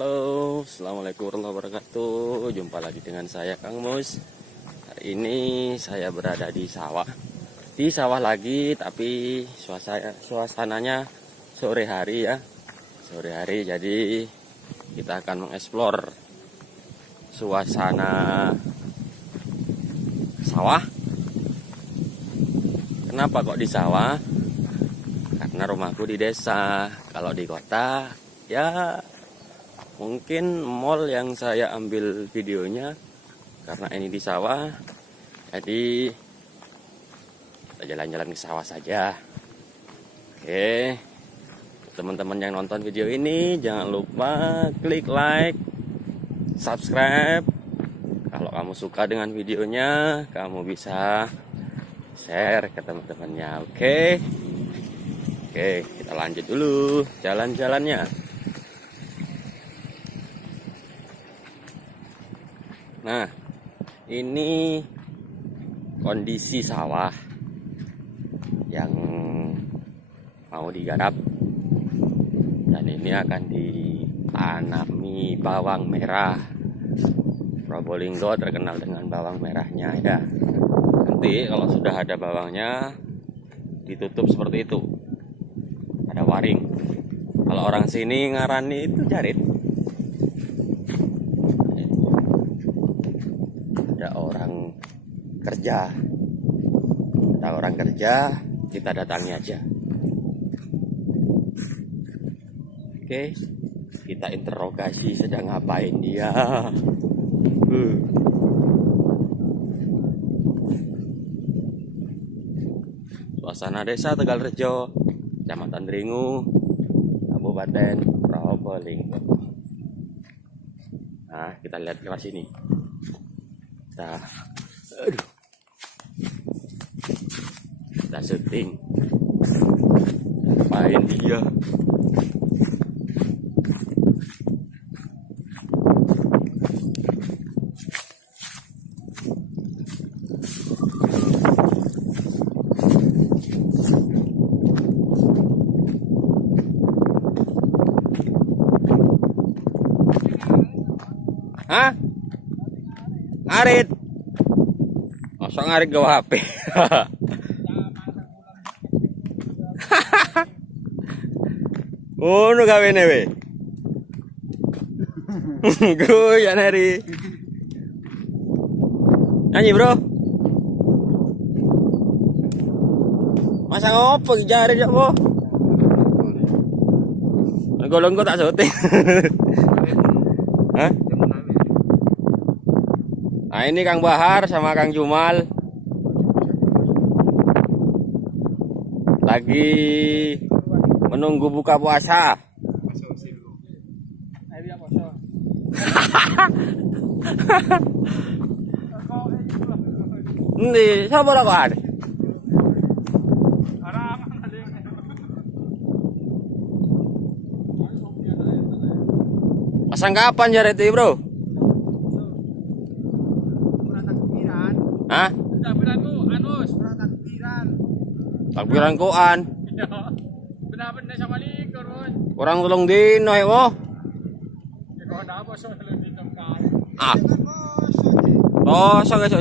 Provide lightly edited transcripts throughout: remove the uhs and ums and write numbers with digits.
Halo, assalamualaikum warahmatullahi wabarakatuh. Jumpa lagi dengan saya Kang Mus. Hari ini saya berada di sawah. Di sawah lagi, tapi suasananya sore hari ya. Sore hari, jadi kita akan mengeksplor suasana sawah. Kenapa kok di sawah? Karena rumahku di desa. Kalau di kota, ya mungkin mall yang saya ambil videonya. Karena ini di sawah, jadi kita jalan-jalan ke sawah saja. Oke, teman-teman yang nonton video ini jangan lupa klik like, subscribe. Kalau kamu suka dengan videonya, kamu bisa share ke teman-temannya. Oke, kita lanjut dulu jalan-jalannya. Nah, ini kondisi sawah yang mau digarap, dan ini akan ditanami bawang merah. Probolinggo terkenal dengan bawang merahnya ya. Nanti kalau sudah ada bawangnya, ditutup seperti itu, ada waring. Kalau orang sini ngarani itu jarit. Ada orang kerja, kita datangi aja. Oke, kita interogasi sedang ngapain dia. Suasana desa Tegalrejo, Kecamatan Dringu, Kabupaten Probolinggo. Nah, kita lihat ke sini. Kita syuting. Ngapain dia? Hah? Ngarit? Masa ngarit gawa HP? Ngono gawene we. Goyan hari. Nyanyi, Bro. Masa ngopo jare jak, Po? Golongku tak syuting. Hah? Nah, ini Kang Bahar sama Kang Jumal lagi menunggu buka puasa. Ndi, sapa ra kok ada? Pasang kapan jare itu, Bro? Hah? Takbiran koan. Benar-benar sama likur, Kurang tulung dino ya mo. Ah. Oh, so guys,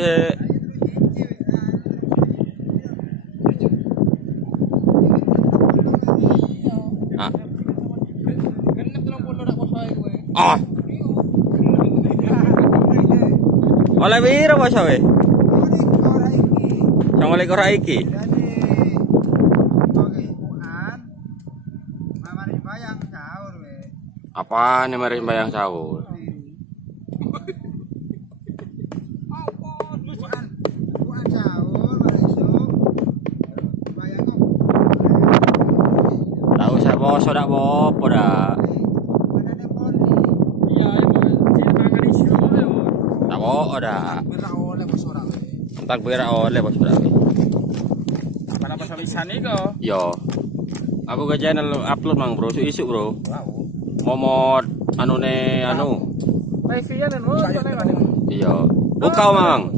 Ah. Ah. Oleh biro ba siya we? Sang oleh kora iki. Apa nih bayang sahur? Tahu saya bos sudah bopo dah. Tak bopo dah. Tak bira oleh bos sudah. Apa sama isani ko? Yo, aku ke channel upload mang bro, isu bro. Momot anu ne anu. Live yan ano? Iya. Buka mang.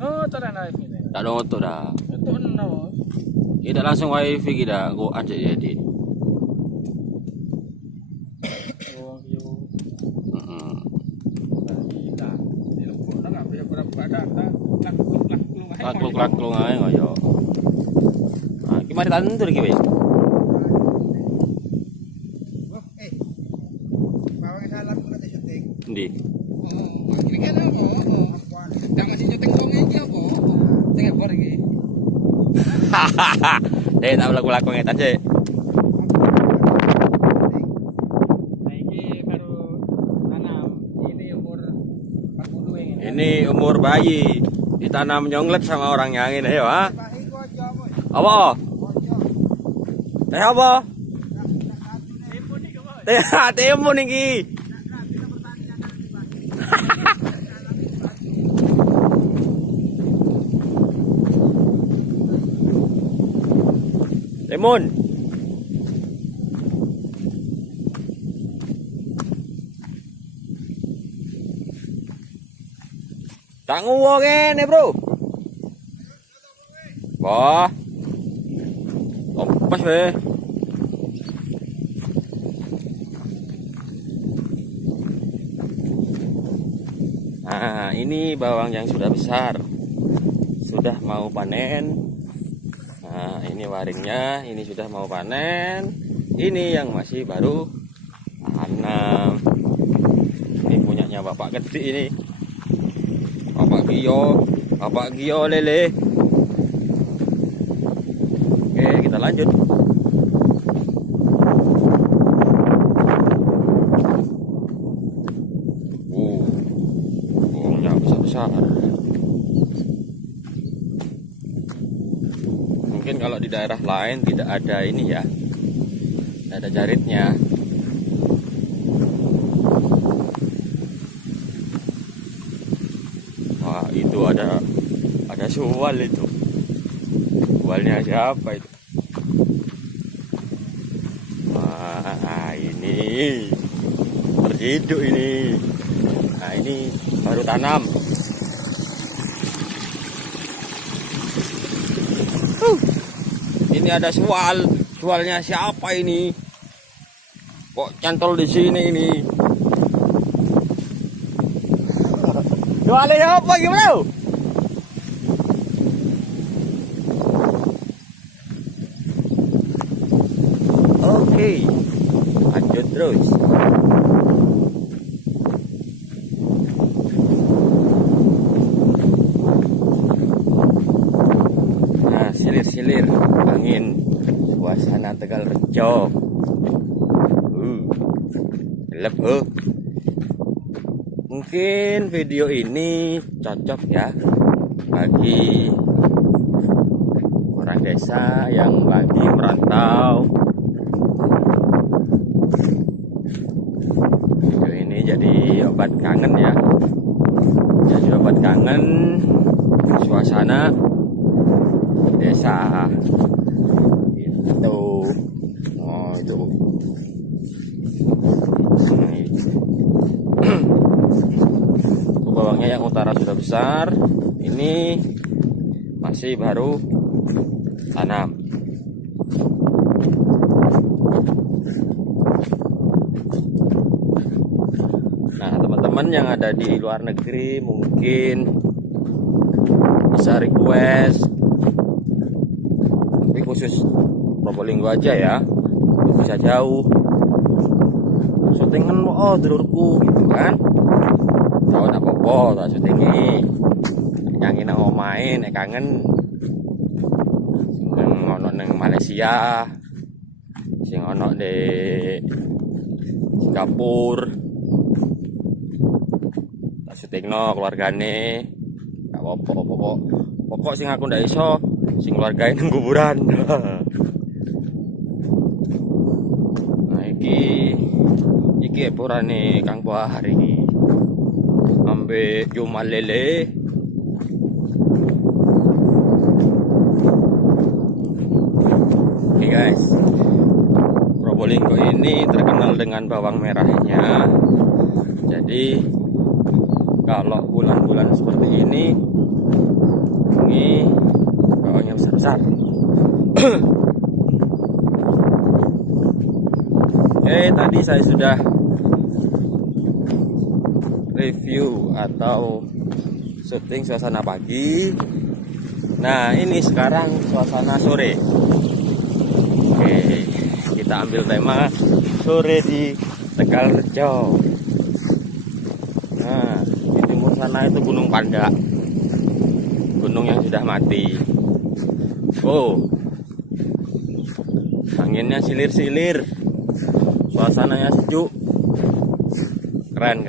Oh, tara na live ni. Tak dong itu dah. Ito na bos. Tidak langsung wifi kita, go aja edit. Oh, laklung ae kaya. Nah, iki mari tandur iki wis. Bawang salam kok nanti syuting. Endi? Oh, iki kan apa? Yang masih syuting wong iki apa? Sing ebor iki. Tak laku-laku ngetan sih. Nah, ini baru tanam. Ini umur 40 ini. Ini umur bayi ditanam nyonglet sama orang yang ini ya, ha? Pahi ku aja moy. Apa? Ojo. Teh apa? Timun nih, Bos. Timun iki. Timun. Tak nguwo kene, Bro. Wah. Opas weh. Nah, ini bawang yang sudah besar. Sudah mau panen. Nah, ini waringnya, ini sudah mau panen. Ini yang masih baru tanam. Ini punyanya Bapak Gede ini. Bapak Gio lele. Oke, kita lanjut. Bawangnya besar-besar. Mungkin kalau di daerah lain tidak ada ini ya, tidak ada jaritnya. Wah, itu ada suwal itu. Suwalnya siapa itu? Wah, ini terhidup ini. Nah, ini baru tanam. Ini ada suwal. Suwalnya siapa ini? Kok cantol di sini ini? Suwalnya apa gimana? Oke, lanjut terus. Nah, silir-silir angin suasana Tegal Rejo. Gelap. Mungkin video ini cocok ya bagi orang desa yang lagi merantau. Video ini jadi obat kangen ya. Jadi obat kangen suasana desa. Gitu. Oh, itu. Bawangnya yang utara sudah besar, ini masih baru tanam. Nah, teman-teman yang ada di luar negeri mungkin bisa request, tapi khusus Probolinggo aja ya, bisa jauh. Syutingan oh dulurku gitu kan. Tahu nak popo tak syutingi. Nyanyi nang omahe nek kangen. Sing ono nang Malaysia. Sing ono di Singapura. Tak syutingno keluargane. Gak apa-apa pokok sing aku ndak iso sing keluargane nang kuburan. Nah iki epurane Kang Bahar iki. Ambe Jumal lele. Oke guys, Probolinggo ini terkenal dengan bawang merahnya. Jadi kalau bulan-bulan seperti ini bawangnya besar-besar. Oke, tadi saya sudah review atau syuting suasana pagi. Nah, ini sekarang suasana sore. Oke, kita ambil tema sore di Tegalrejo. Nah, di timur sana itu Gunung Pandak, gunung yang sudah mati. Oh, anginnya silir-silir, suasananya sejuk, keren.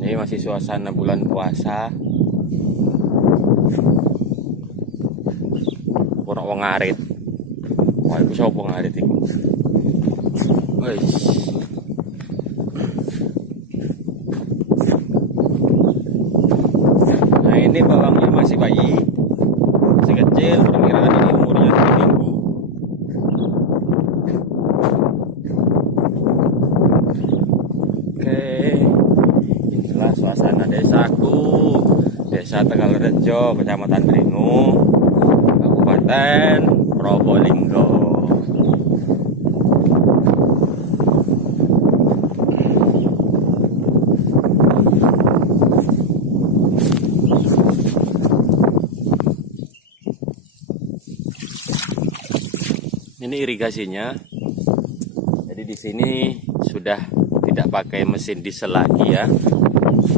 Ini masih suasana bulan puasa. Ora wong arit. Wah, iku sapa wong arit iku? Wes. Nah, ini bawangnya masih bayi. Masih kecil, perkiraan ini umurnya 1 minggu. Oke. Inilah suasana desaku. Desa Tegalrejo, Kecamatan Dringu, Kabupaten Probolinggo. Ini irigasinya. Jadi di sini sudah tidak pakai mesin diesel lagi ya,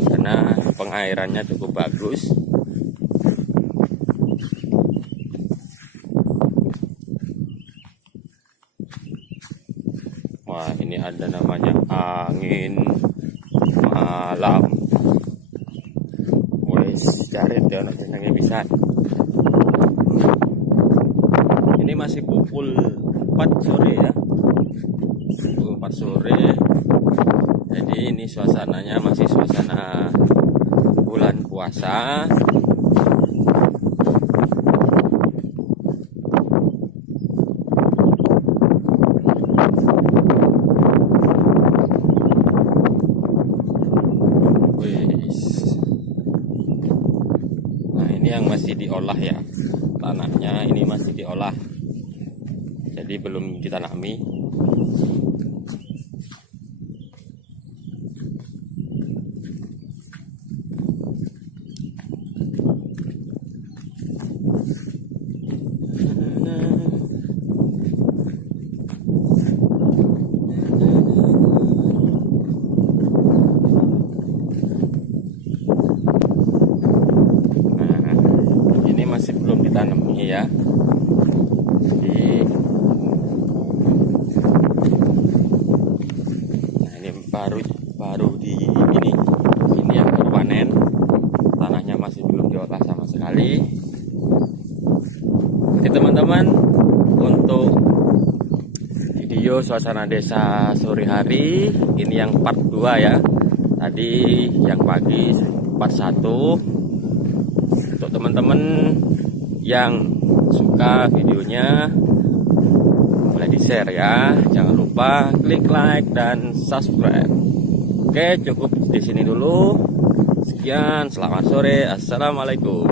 karena pengairannya cukup bagus. Wah, ini ada namanya angin malam. Wes, cari tuh nangnya bisa. Ini masih pukul 4 sore ya. Pukul 4 sore. Jadi ini suasananya masih suasana bulan puasa. Nah, ini yang masih diolah ya. Tanahnya ini masih diolah. Jadi belum ditanami. Masih belum ditanami ya. Jadi, nah ini baru di ini yang baru panen. Tanahnya masih belum diolah sama sekali. Oke teman-teman, untuk video suasana desa sore hari ini yang part 2 ya. Tadi yang pagi part 1. Untuk teman-teman yang suka videonya boleh di-share ya. Jangan lupa klik like dan subscribe. Oke, cukup di sini dulu. Sekian, selamat sore. Assalamualaikum.